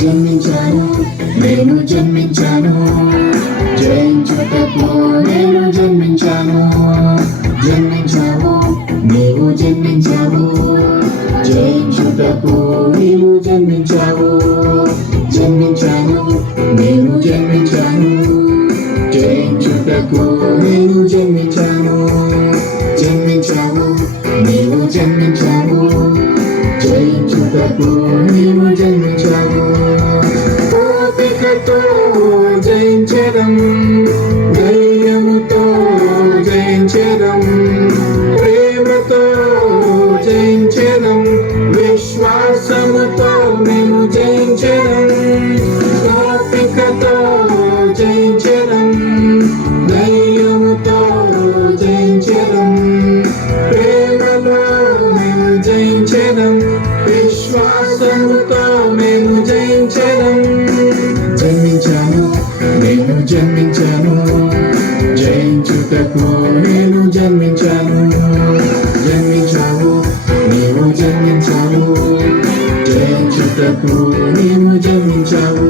జన్మించాను, నేను జన్మించాను, జయించుటకు నేను జన్మించాను. జన్మించావు, నీవు జన్మించావు, జయించుటకు నీవు జన్మించావు. జన్మించాను, నేను జన్మించాను, జయించుటకు నేను జన్మించాను. జన్మించావు, నీవు జన్మించావు, జయించుటకు నీవు జన్మించావు. ఓపికతో జయించడం, ధైర్యముతో జయించడం, ప్రేమతో జయించడం, విశ్వాసముతో మేము జయించడం. ఓపికతో జయించడం, ధైర్యముతో జయించడం, ప్రేమలో మేము జయించడం, విశ్వాసముతో మేము జయించడం. జన్మించాను, నేను జన్మించాను, జయించుటకు నేను జన్మించాను. జన్మించావు, నీవు జన్మించావు, జయించుటకు నీవు జన్మించావు.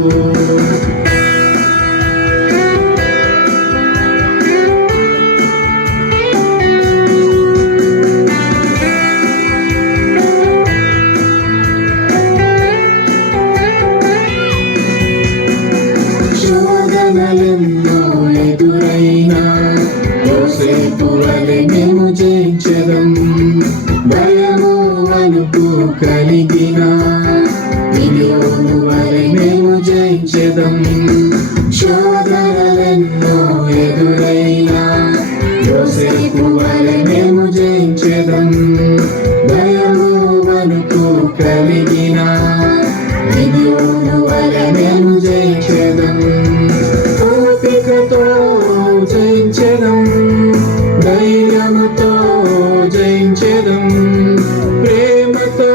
శోధనలెన్నో ఎదురైనా యోసేపు వలె మేము జయించెదం. భయము వణుకు కలిగిన గిద్యోను వలె మేము జయించెదం. శోధనలెన్నో ఎదురైనా యోసేపు వలె మేము జయించెదం. భయము వణుకు కలిగిన గిద్యోను వలె మేము జయించెదం. ఓపికతో జయించెదం, ధైర్యముతో జయించెదం, ప్రేమతో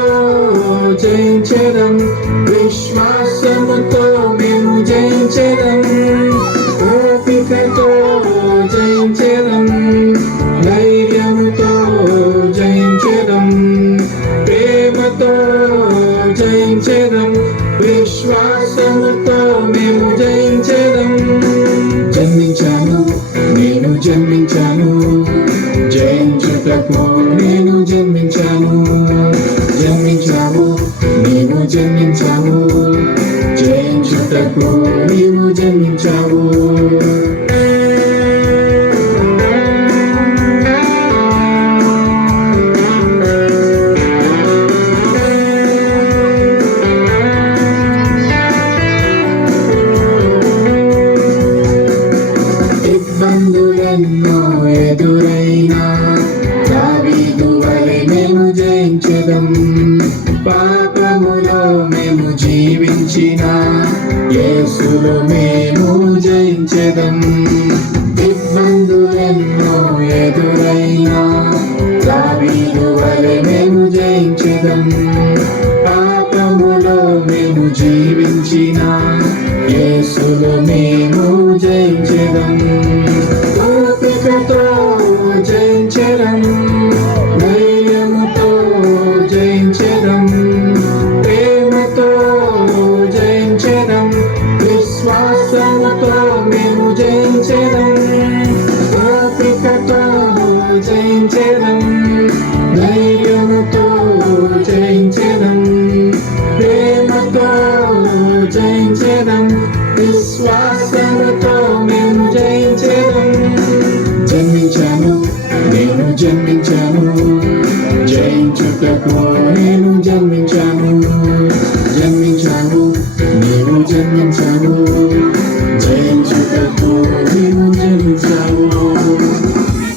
జయించెదం, విశ్వాసముతో మేము జయించెదం. ఓపికతో జయించెదం, ధైర్యముతో జయించెదం, ప్రేమతో జయించెదం, విశ్వాసముతో మేము జయించెదం. జన్మించాను, నేను జన్మించాను, జయించుటకు నేను జన్మించాను. జన్మించావు, నీవు జన్మించావు, జయించుటకు నీవు జన్మించావు. ఇబ్బందులెన్నో ఎదురైనా దావీదు వలె మేము జయించెదం. పాపములో మేము జీవించిన యేసులో మేము జయించెదం. ఇబ్బందులెన్నో ఎదురైనా దావీదు వలె మేము జయించెదం. పాపములో మేము జీవించిన యేసులో మేము జయించెదం. ఓపికతో జయించెదం, ధైర్యముతో జయించెదం, ప్రేమతో జయించెదం, విశ్వాసముతో మేము జయించెదం. ఓపికతో జయించెదం, ధైర్యముతో జయించెదం, ప్రేమతో జయించెదం, విశ్వాసముతో మేము జయించెదం. జన్మించాను, నేను జన్మించాను, జయించుటకు నేను జన్మించాను. జన్మించావు, నీవు జన్మించావు,